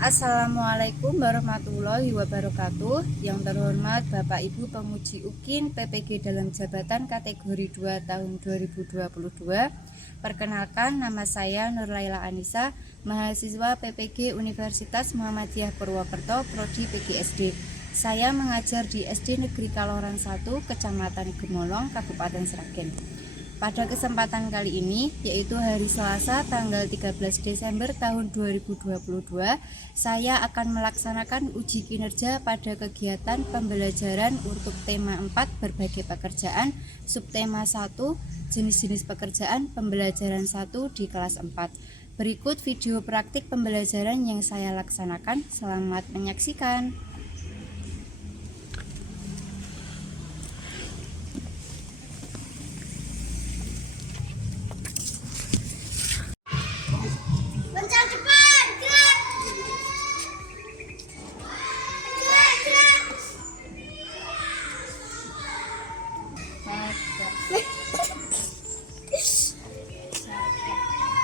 Assalamualaikum warahmatullahi wabarakatuh. Yang terhormat Bapak Ibu Penguji UKIN PPG dalam jabatan kategori 2 tahun 2022. Perkenalkan, nama saya Nurlaila Anissa, mahasiswa PPG Universitas Muhammadiyah Purwokerto, Prodi PGSD. Saya mengajar di SD Negeri Kaloran 1, Kecamatan Gemolong, Kabupaten Sragen. Pada kesempatan kali ini, yaitu hari Selasa tanggal 13 Desember tahun 2022, saya akan melaksanakan uji kinerja pada kegiatan pembelajaran untuk tema 4 berbagai pekerjaan, subtema 1 jenis-jenis pekerjaan pembelajaran 1 di kelas 4. Berikut video praktik pembelajaran yang saya laksanakan. Selamat menyaksikan.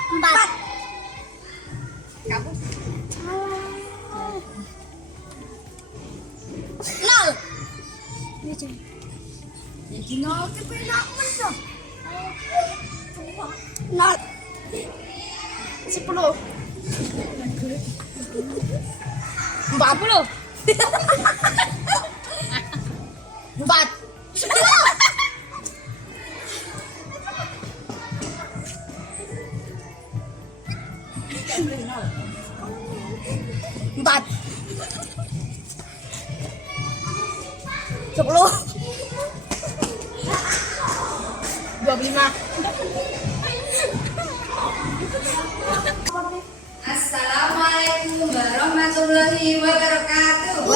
Empat. Kamu? Nol. Jadi nol Nol. 10. 40. 4. 4. 10. 25. Assalamualaikum warahmatullahi wabarakatuh.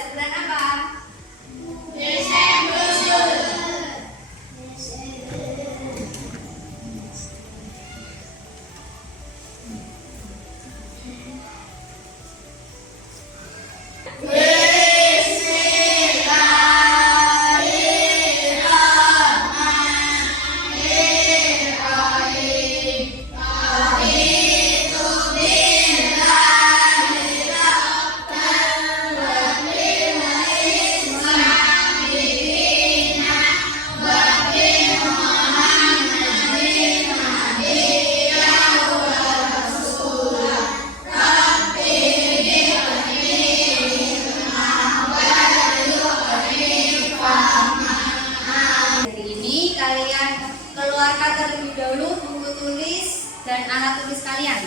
Bulan apa? Keluarkan terlebih dahulu buku tulis dan alat tulis kalian.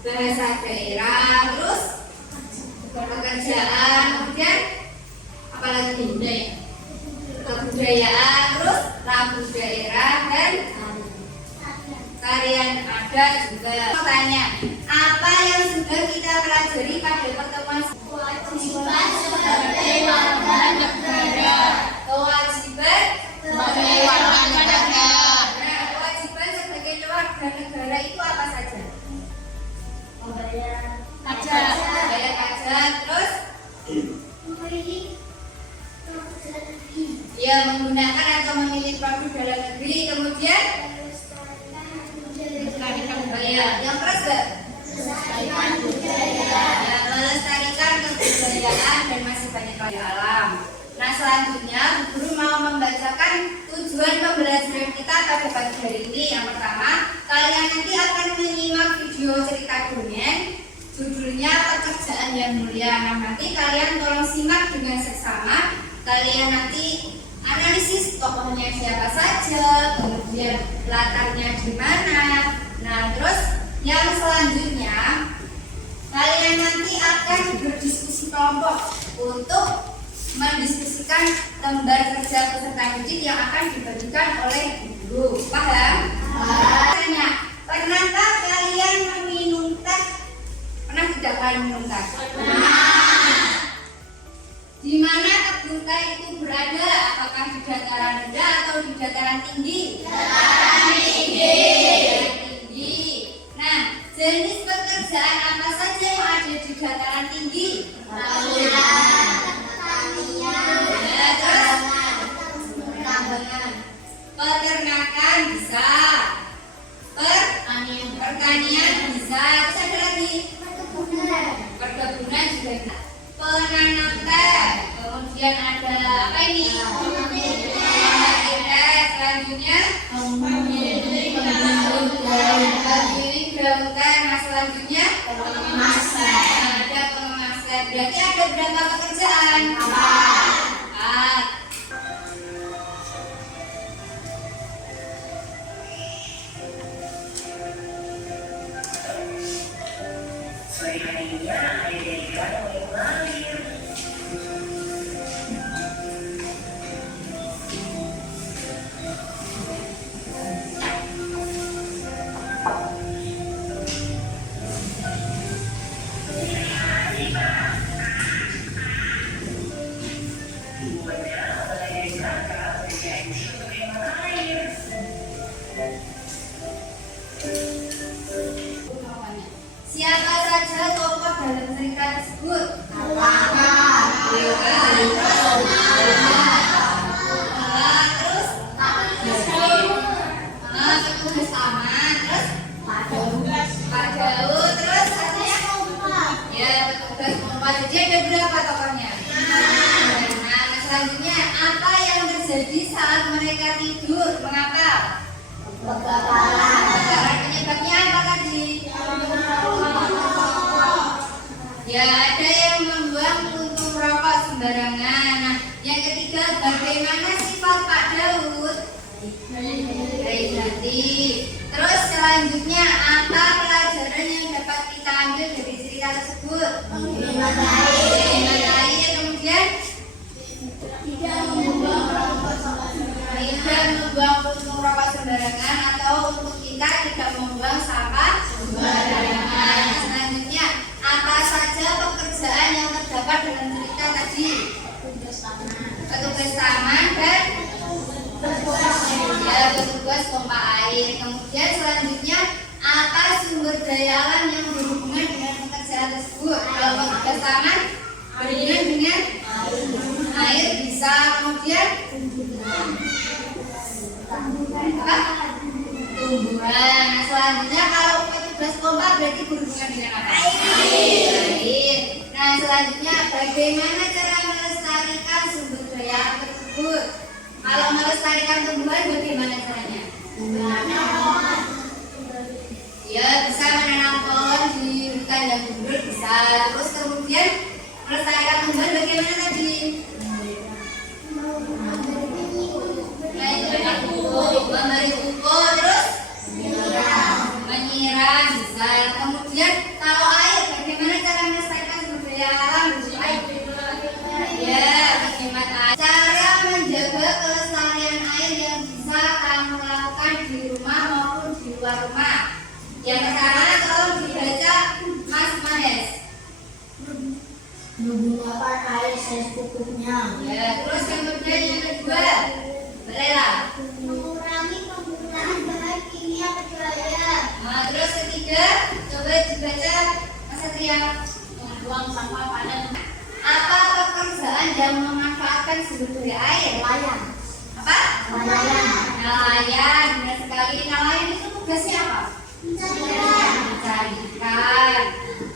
bahasa daerah, terus pekerjaan, kemudian apalagi kebudayaan, terus lagu daerah dan tarian adat juga. Tanya, apa yang sudah kita pelajari pada pertemuan? Kewajiban sebagai warga negara. Kewajiban sebagai warga negara. Nah, kewajiban sebagai warga negara itu apa saja? Membayar pajak, terus ya menggunakan atau memilih produk dalam negeri, kemudian yang terus melestarikan kebudayaan dan masih banyak lagi alam. Nah, selanjutnya guru mau membacakan tujuan pembelajaran kita pada pagi hari ini. Yang pertama, kalian nanti akan menyimak video cerita dongeng, judulnya Pekerjaan yang Mulia. Nah, nanti kalian tolong simak dengan seksama. Kalian nanti analisis tokohnya siapa saja, kemudian latarnya di mana. Nah, terus yang selanjutnya kalian nanti akan berdiskusi kelompok untuk mendiskusikan lembar kerja peserta didik yang akan dibagikan oleh guru. Paham? Tanya, pernahkah kalian meminum teh? Pernah tidak kalian minum teh? Di mana kebun teh itu berada? Apakah di dataran rendah atau di dataran tinggi? Dataran tinggi. Nah, jenis pekerjaan apa saja yang ada di dataran tinggi? Peternakan bisa, pertanian bisa, terus ada lagi perkebunan juga bisa. Penanam teh, kemudian ada apa ini? Selanjutnya penggiling daun teh. Nah, selanjutnya ada pengemasan. Berarti ada berapa pekerjaan? 4. Siapa saja tokoh dalam cerita tersebut? Terus petugas taman, terus Pak Daud, terus ya petugas pompa. Jadi ada berapa tokohnya? Nah, selanjutnya apa yang terjadi saat mereka tidur? Mengapa? Karena penyebabnya apa tadi? Ya, ada yang membuang puntung rokok sembarangan. Nah, yang ketiga, bagaimana sifat Pak Daud? Baik hati. Terus selanjutnya, apa pelajaran yang dapat kita ambil dari cerita tersebut? Mengenai kemudian tidak membuang puntung rokok sembarangan, atau untuk kita tidak membuang sampah sembarangan. Selanjutnya, apa saja pekerjaan yang terdapat dalam cerita tadi? Petugas taman dan petugas pompa air. Kemudian selanjutnya, apa sumber daya alam yang berhubungan dengan pekerjaan tersebut? Kalau petugas taman berhubungan dengan air bisa, kemudian apa? Tumbuhan. Nah, selanjutnya kalau petugas pompa berarti berhubungan dengan apa? Air. Nah, selanjutnya bagaimana cara melestarikan sumber daya alam tersebut? Kalau melestarikan tumbuhan bagaimana caranya? Ya, bisa menanam pohon di hutan yang gundul bisa. Terus kemudian melestarikan tumbuhan bagaimana tadi? Memberi pupuk, terus menyiram bisa. Kemudian Menggunakan air secukupnya. Ya, terus kemudian yang kedua, bolehlah. Mengurangi penggunaan bahan kimia berbahaya. Nah, terus ketiga, coba dibaca Mas Satria. Membuang sampah padat. Apa pekerjaan yang memanfaatkan sumber daya air? Nelayan. Apa? Nelayan. Nelayan, benar sekali. Nelayan itu tugasnya apa? Mencari ikan.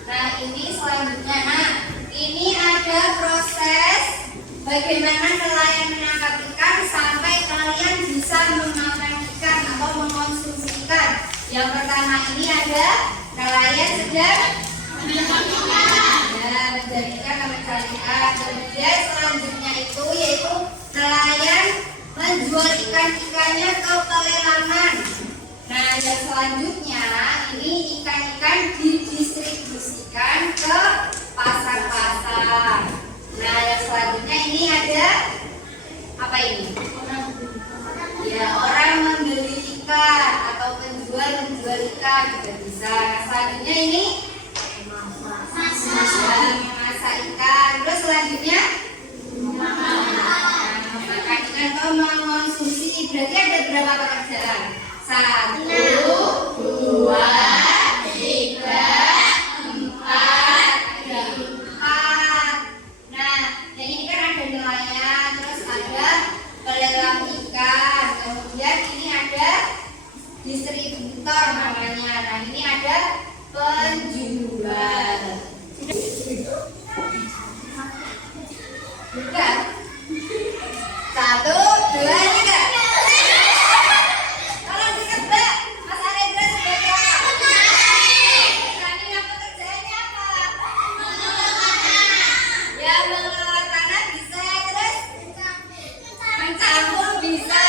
Nah, ini selanjutnya. Nah, ini ada proses bagaimana nelayan menangkap ikan sampai kalian bisa memakan ikan atau mengonsumsi ikan. Yang pertama ini ada nelayan sedang menjadi ikan atau mencari ikan. Kemudian selanjutnya itu yaitu nelayan menjual ikan-ikannya ke pelelangan. Nah, yang selanjutnya ini ikan-ikan didistribusikan ke pasar-pasar. Nah, yang selanjutnya ini ada apa ini? Ya, orang membeli ikan atau penjual menjual ikan juga bisa. Nah, selanjutnya ini memasak ikan. Terus selanjutnya memakan ikan atau mengonsumsi. Berarti ada berapa pekerjaan? 1, 2, 3, 4, 5. Nah, yang ini kan ada nelayan, terus ada pelelang ikan, kemudian ini ada distributor namanya. Nah, ini ada penjual. Bukan? 1, 2, 3. Tolong ditebak, Mas Arendra sebagai apa? Petani yang pekerjaannya apa? Ya, mengelola tanah bisa, terus mencampur bisa.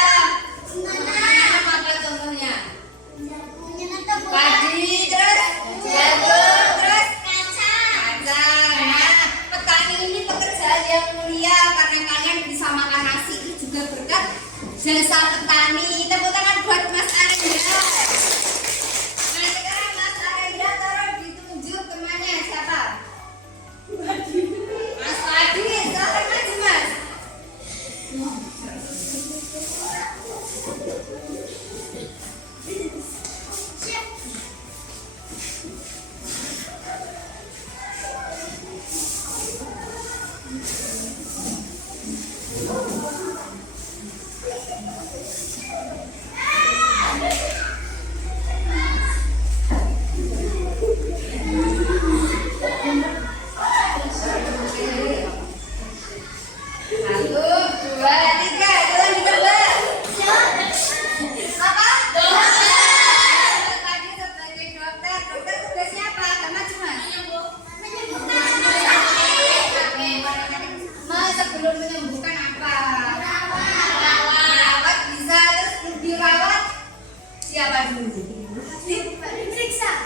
Apa contohnya? Padi, terus jagung, terus kacang. Nah, petani ini pekerjaan yang mulia karena kalian bisa makan nasi itu juga berkat jasa petani. Tepuk tangan buat Mas Arendra. Nah, sekarang Mas Arendra tolong ditunjuk temannya siapa? Mas Padi, silakan maju Mas.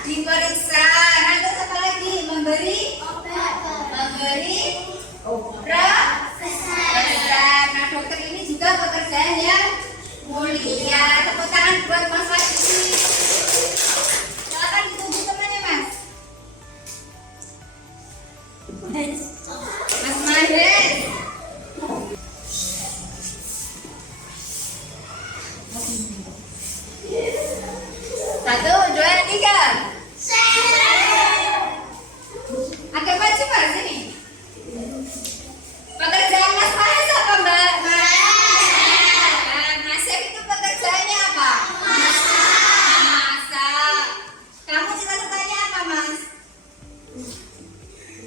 Diperiksa. Nah, terus apa lagi? Memberi obat. Nah, dokter ini juga pekerjaan yang mulia. Tepuk tangan buat Mas Fadli. Silakan ditunjuk temannya Mas. Mas Mahes. 1, 2, 3. Agak maju Mas sini. Pekerjaan Mas Mahes apa Mbak? Masak itu pekerjaannya apa? Masak. Kamu cita-citanya apa Mas?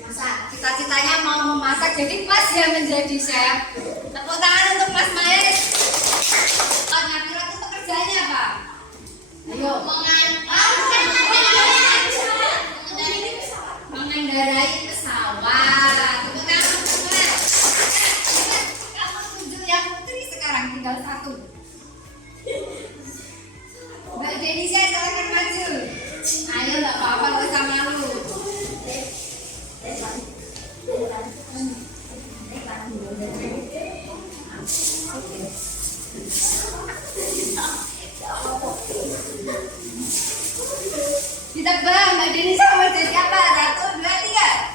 Masak. Cita-citanya mau memasak, jadi pas ya menjadi chef. Tepuk tangan untuk Mas Mahes. Nabila itu pekerjaannya apa? Ayo. Mengendarai pesawat. Tepuk tangan untuk Mas. Kamu tunjuk yang putri sekarang, tinggal 1. Mbak Denisha, silakan maju. Ayo, nggak apa-apa, nggak usah malu. Ditebak, Mbak Denisha mau jadi apa? 1, 2, 3.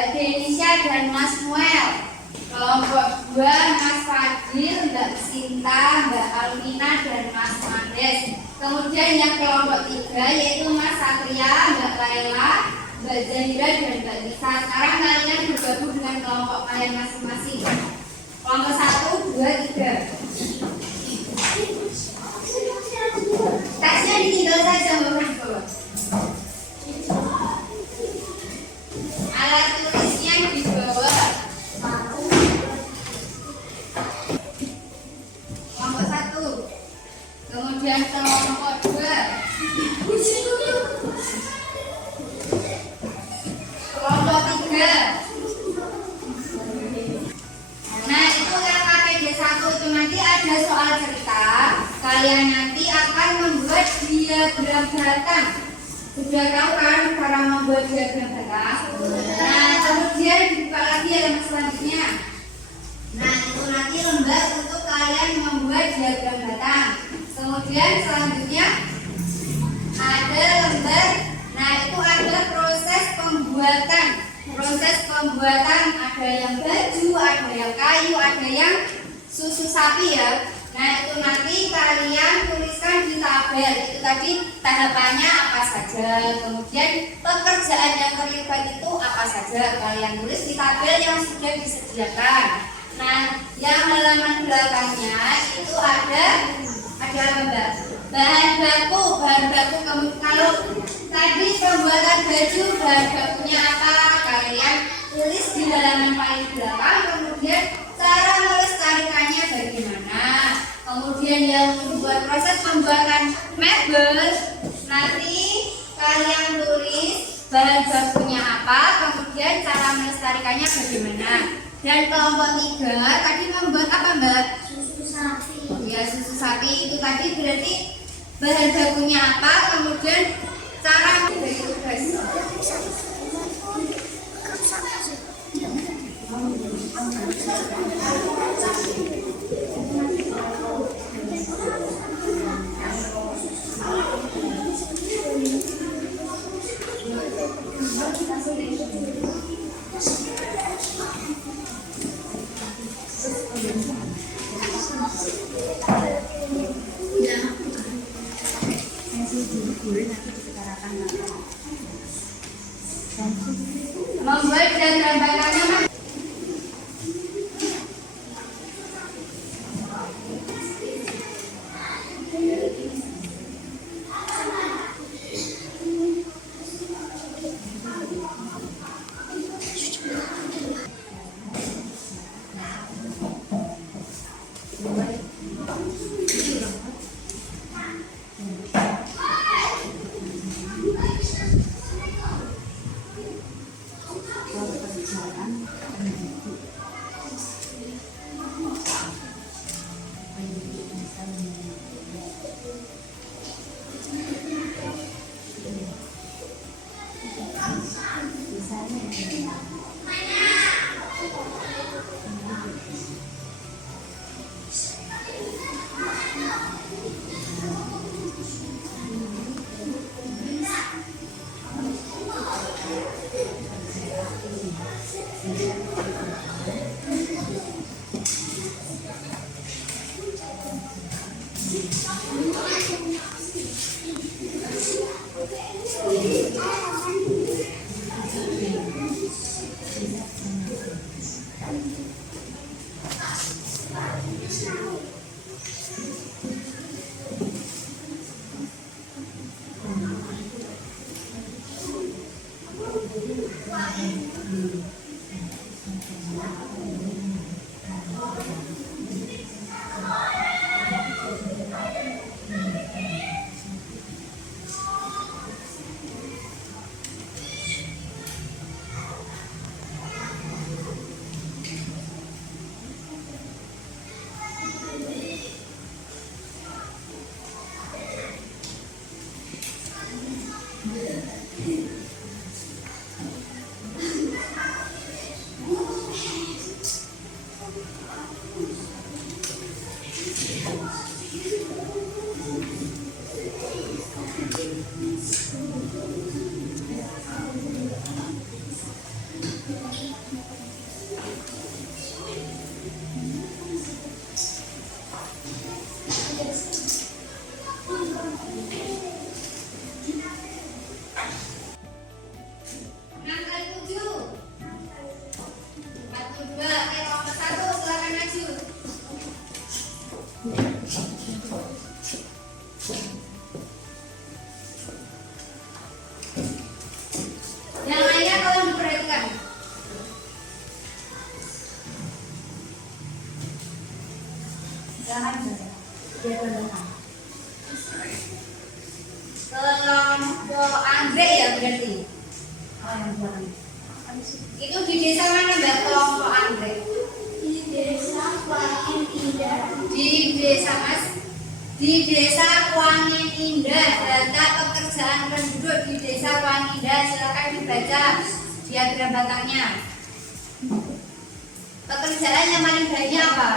Mbak Denisha dan Mas Muel. Kelompok 2 Mas Fadil, Mbak Sinta, Mbak Almina dan Mas Mandes. Kemudian yang kelompok 3 yaitu Mas Satria, Mbak Laila, Mbak Zahira dan Mbak Lisa. Sekarang kalian bergabung dengan kelompok kalian masing-masing. Kelompok 1, 2, 3. Tasnya ditinggal saja Mbak. Alat tulisnya di bawah. Kelompok 1. Kemudian kelompok 2. Kelompok 3. Nah, itu yang KPD 1 itu nanti ada soal cerita. Kalian nanti akan membuat diagram batang. Sudah tahu kan cara membuat diagram batang? Nah, kemudian dibuka lagi halaman selanjutnya. Nah, itu nanti lembar untuk kalian membuat diagram batang. Kemudian selanjutnya ada lembar. Nah, itu ada proses pembuatan. Proses pembuatan ada yang baju, ada yang kayu, ada yang susu sapi ya. Nah, itu nanti kalian tuliskan di tabel. Itu tadi tahapannya apa saja. Kemudian pekerjaan yang terlibat itu apa saja. Kalian tulis di tabel yang sudah disediakan. Nah, yang halaman belakangnya itu ada lembar. Bahan baku. Kalau tadi pembuatan baju, bahan bakunya apa? Kalian tulis di halaman paling belakang. Kemudian cara melestarikannya bagaimana. Kemudian yang membuat proses pembuatan mebel, nanti kalian tulis bahan bakunya apa, kemudian cara melestarikannya bagaimana. Dan kelompok 3 tadi membuat apa Mbak? Susu sapi. Ya, susu sapi itu tadi berarti bahan bakunya apa, kemudian cara memberi tugas. Membuat diagram batangnya. Jangan saja. Dia berlebihan. Kelompok anggrek ya berarti. Oh, yang belakang. Itu di desa mana Mbak kelompok anggrek? Di desa Kuangin Indah. Di desa Mas. Di desa Kuangin Indah, data pekerjaan penduduk di desa Kuangin Indah, silakan dibaca diagram batangnya. Pekerjaan yang paling banyak apa?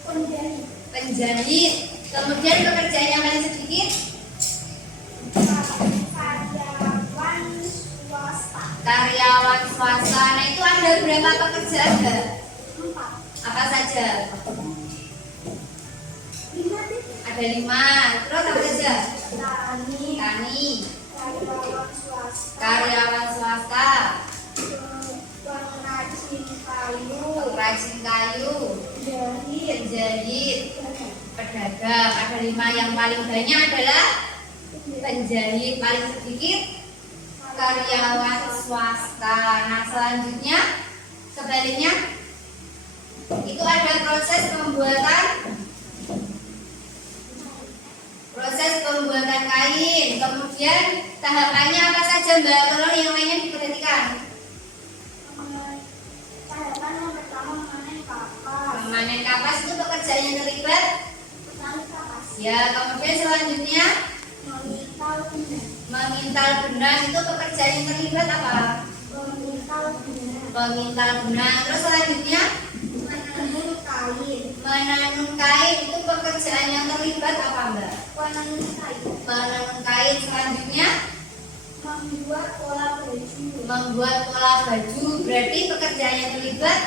Penjahit. Penjahit. Kemudian pekerjaan yang paling sedikit? Karyawan swasta. Karyawan swasta. Nah itu ada berapa pekerjaan Mbak? 4. Apa saja? 5 titik. Ada 5. Terus apa saja? Tani. Tani. Karyawan swasta. Karyawan swasta. Pengrajin kayu. Pengrajin kayu. Jahit. Penjahit. Pedagang. Ada 5. Yang paling banyak adalah penjahit, paling sedikit karyawan swasta. Nah selanjutnya sebaliknya itu ada proses pembuatan kain. Kemudian tahapannya apa saja Mbak? Tolong yang lainnya diperhatikan. Tahapan yang pertama memanen kapas. Memanen kapas itu pekerjaan yang terlibat. Petani kapas. Ya, kemudian selanjutnya Memintal benang. memintal benang itu pekerjaan yang terlibat apa? Memintal benang. Memintal benang. Terus selanjutnya Menenun kain. menanun kain itu pekerjaan yang terlibat apa Mbak? Menenun kain. Menanun kain. Selanjutnya Membuat pola baju. membuat pola baju, berarti pekerjaan yang terlibat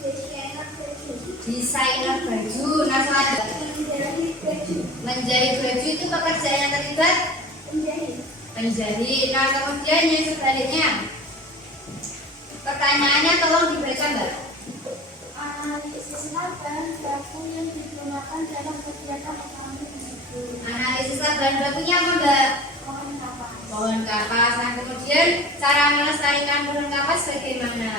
Desainer baju. desainer baju. Nah selanjutnya Menjahit baju. menjahit baju itu pekerjaan yang terlibat Penjahit. penjahit. Nah kemudian yang sebaliknya pertanyaannya tolong dibaca Mbak. Analisis bahan baku yang digunakan dalam kegiatan ekonomi tersebut. Analisis bahan bakunya apa Mbak? Pohon kapas. Pohon kapas. Nah kemudian cara melestarikan pohon kapas bagaimana?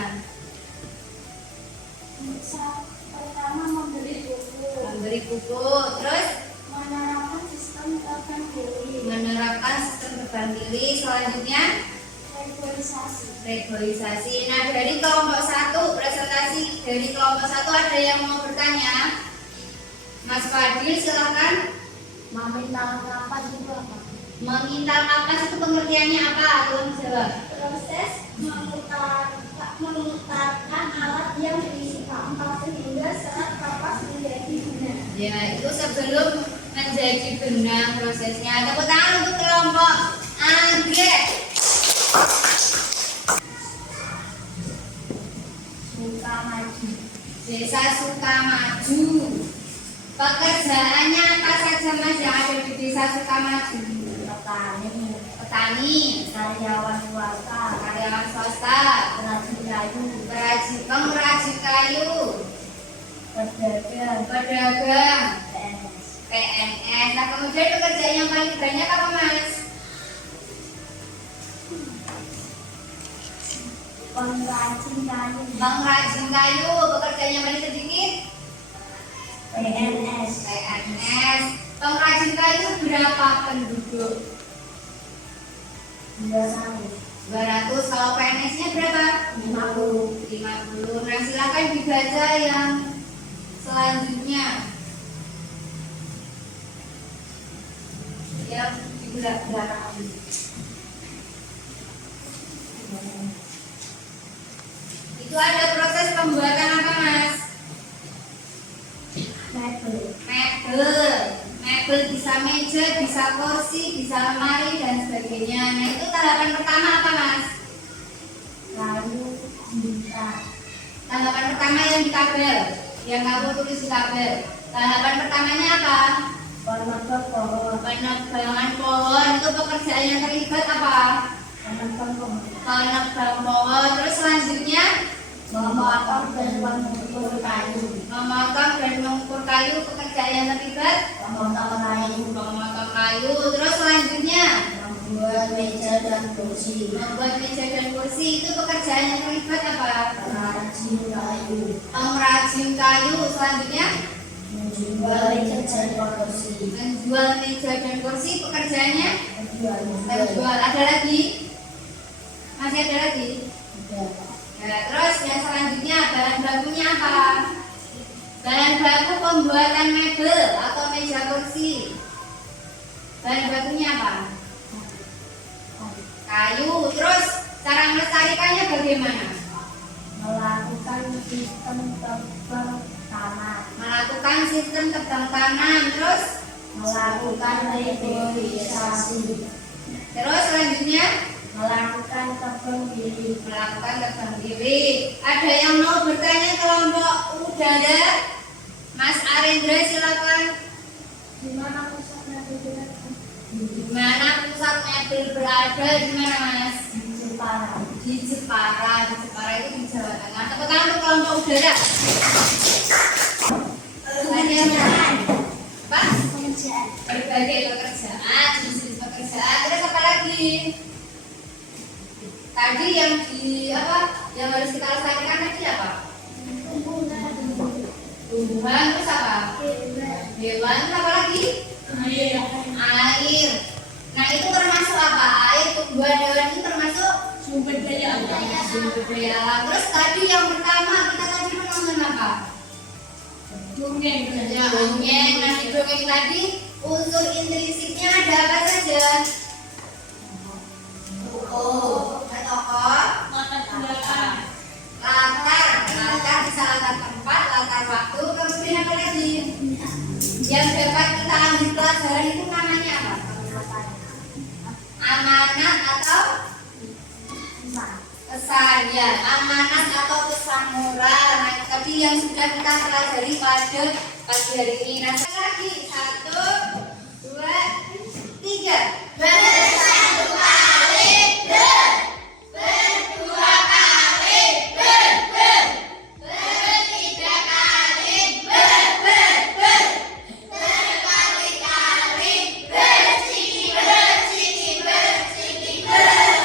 Pertama memberi buku. Memberi pupuk, terus Menerapkan sistem terbang pilih. menerapkan sistem terbang pilih. Selanjutnya Regulasi. regulasi. Nah dari kelompok 1 presentasi dari kelompok 1 ada yang mau bertanya? Mas Fadil silakan. Memintal kapas itu apa? Memintal kapas itu pengertiannya apa? Tolong jawab. Proses memutarkan alat yang berisi kampas sehingga serat kapas menjadi benang. Ya itu sebelum menjadi benang prosesnya. Tepuk tangan untuk kelompok anggrek. Sukamaju. Desa Sukamaju. Pekerjaannya apa saja Mas yang ada di desa Sukamaju? Petani. Petani, Karyawan swasta. karyawan swasta, Pengrajin kayu. pengrajin kayu, Pedagang. pedagang, PNS. PNS. Nah kemudian pekerjaan yang paling banyak apa Mas? Pengrajin kayu. Pengrajin kayu. Pekerjaan yang paling sedikit? PNS. PNS. Pengrajin kayu berapa penduduk? 200. Kalau PNS-nya berapa? 50. 50. Nah silakan dibaca yang selanjutnya. Yang di belakang. Itu ada proses pembuatan apa Mas? Mebel. Mebel. Mebel bisa meja, bisa kursi, bisa lemari dan sebagainya. Nah itu tahapan pertama apa Mas? Kayu. Bintang. Tahapan pertama yang di tabel, yang kamu tulis di tabel. Tahapan pertamanya apa? Penebang pohon. Penebangan pohon. Itu pekerjaan yang terlibat apa? Penebang pohon. Penebang pohon. Terus selanjutnya Memotong dan mengukur kayu. memotong dan mengukur kayu. Pekerjaan yang terlibat Memotong kayu. memotong kayu. Terus selanjutnya Membuat meja dan kursi. Membuat meja dan kursi itu pekerjaan yang ribet apa? Merajin kayu. Merajin kayu. Selanjutnya Menjual meja dan kursi. menjual meja dan kursi pekerjaannya Menjual. Ada lagi? Masih ada lagi? Ada. Nah, terus yang selanjutnya bahan bakunya apa? Bahan baku pembuatan mebel atau meja kursi. Bahan bakunya apa? Kayu. Terus cara melestarikannya bagaimana? Melakukan sistem tebang tanah. Melakukan sistem tebang tanam. Terus Melakukan reboisasi. terus selanjutnya Melakukan tebang bilik. melakukan tebang bilik. Ada yang mau bertanya kelompok udara? Mas Arendra silakan. Di mana pusatnya bergerak? Di mana pusat mebel berada? Di mana Mas? Di Jepara. Di Jepara. Di Jepara itu di Jawa Tengah. Tepuk tangan untuk kelompok udara. Pekerjaan. Pak? Pekerjaan. Berbagai pekerjaan, jenis pekerjaan. Terus apa lagi? Tadi yang di apa? Yang harus kita lestarikan tadi apa? Tumbuhan. Terus apa? Hewan. Terus apa lagi? Air. Nah itu termasuk apa? Air, tumbuhan, hewan itu termasuk Sumber daya alam. sumber daya alam. Terus tadi yang pertama kita tadi menonton apa? Dongeng. Ya, dongeng. Nah di dongeng tadi unsur intrinsiknya ada apa saja? Tokoh, tokoh, latar bisa latar tempat, latar waktu, kemudian apa lagi? Yang dapat kita ambil pelajaran itu namanya apa? Amanat atau pesan, ya, amanat atau pesan moral. Nah, tadi yang sudah kita pelajari pada pagi hari ini. Nah, sekali lagi, 1, 2, 3. Bersatu kali ber, berdua kali ber, bertiga kali ber, berkali-kali bersiki, bersiki, bersiki, ber.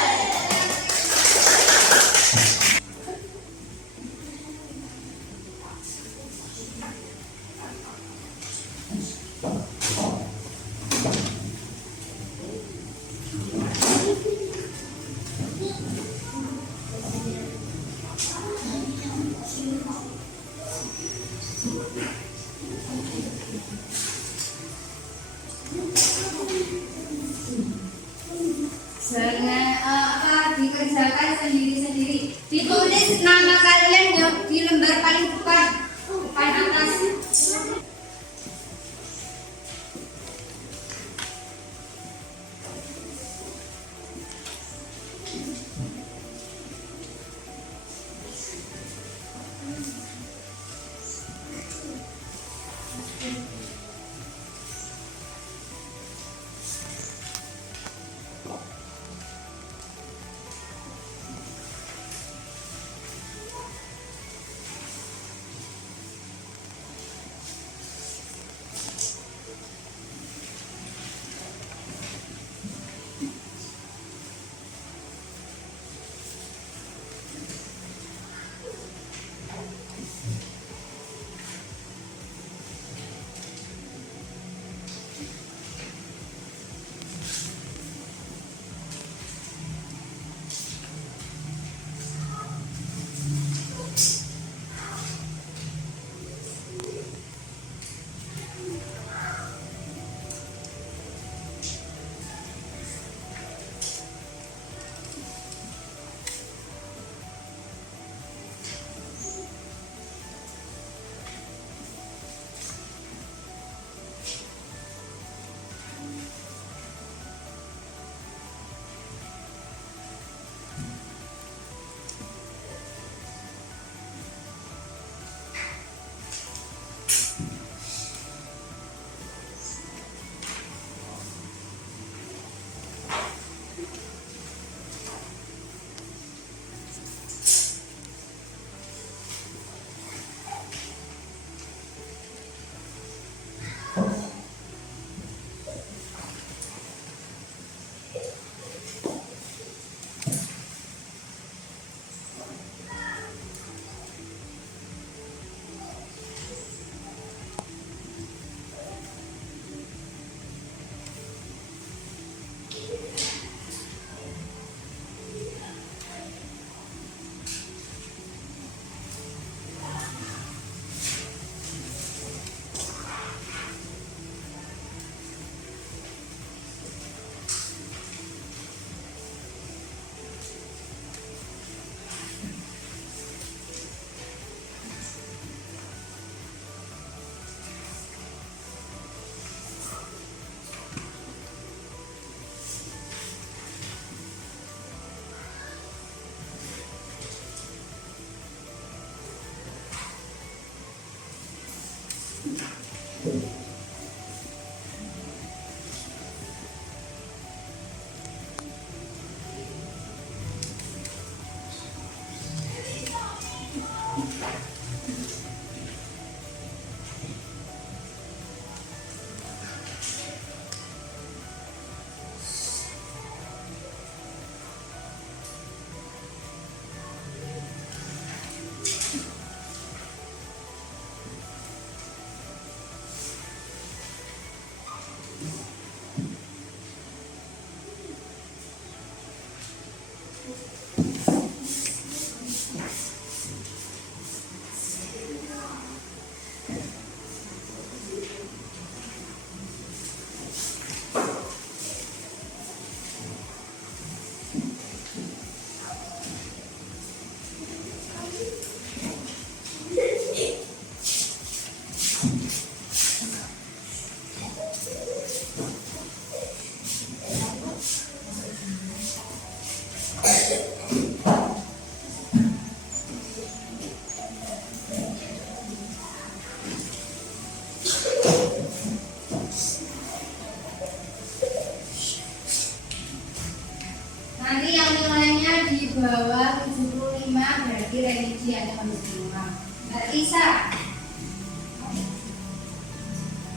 religi ada semua. Mbak Lisa,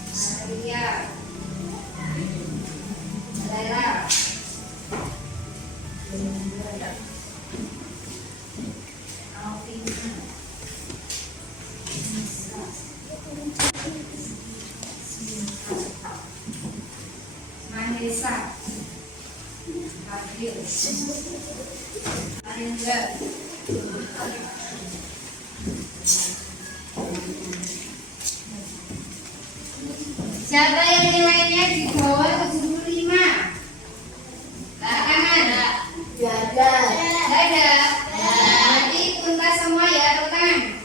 Maria, Lela, Alvina, Manisa, Fadil, Arindra, siapa yang nilainya di bawah 75? Nah, kanan. Nggak ada. Berarti tuntas semua ya, tekan.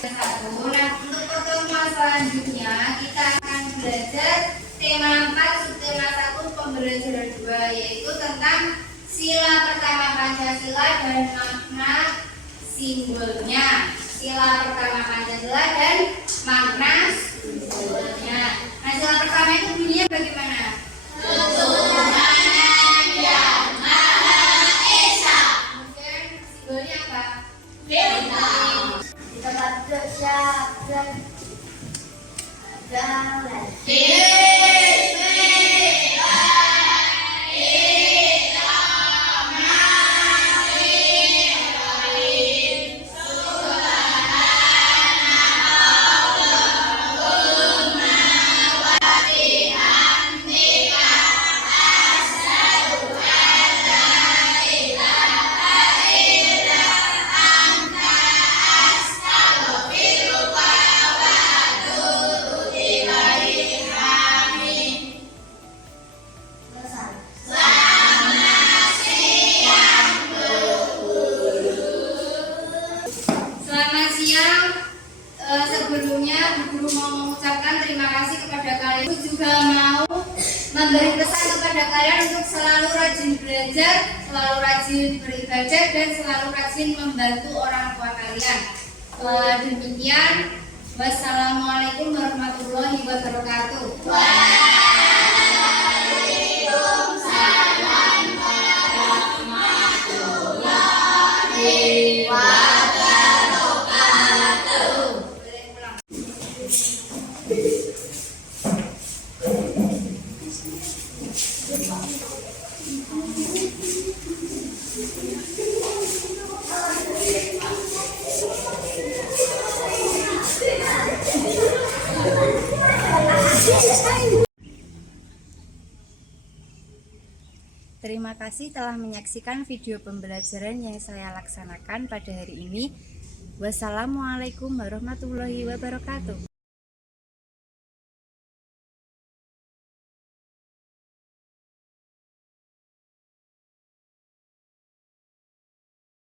Satu. Nah, untuk pertemuan selanjutnya kita akan belajar tema 4, subtema 1, pembelajaran 2, yaitu tentang sila pertama Pancasila dan makna simbolnya. Sila pertama Pancasila dan makna simbolnya. Nah, sila pertama itu bunyinya bagaimana? Ketuhanan yang Maha Esa. Kemudian simbolnya apa? Bintang. Di tempat duduk siapa? Jalan. Selamat siang. Sebelumnya Bu Guru mau mengucapkan terima kasih kepada kalian. Bu juga mau memberi pesan kepada kalian untuk selalu rajin belajar, selalu rajin beribadah, dan selalu rajin membantu orang tua kalian. Demikian, wassalamualaikum warahmatullahi wabarakatuh. Terima kasih telah menyaksikan video pembelajaran yang saya laksanakan pada hari ini. Wassalamualaikum warahmatullahi wabarakatuh.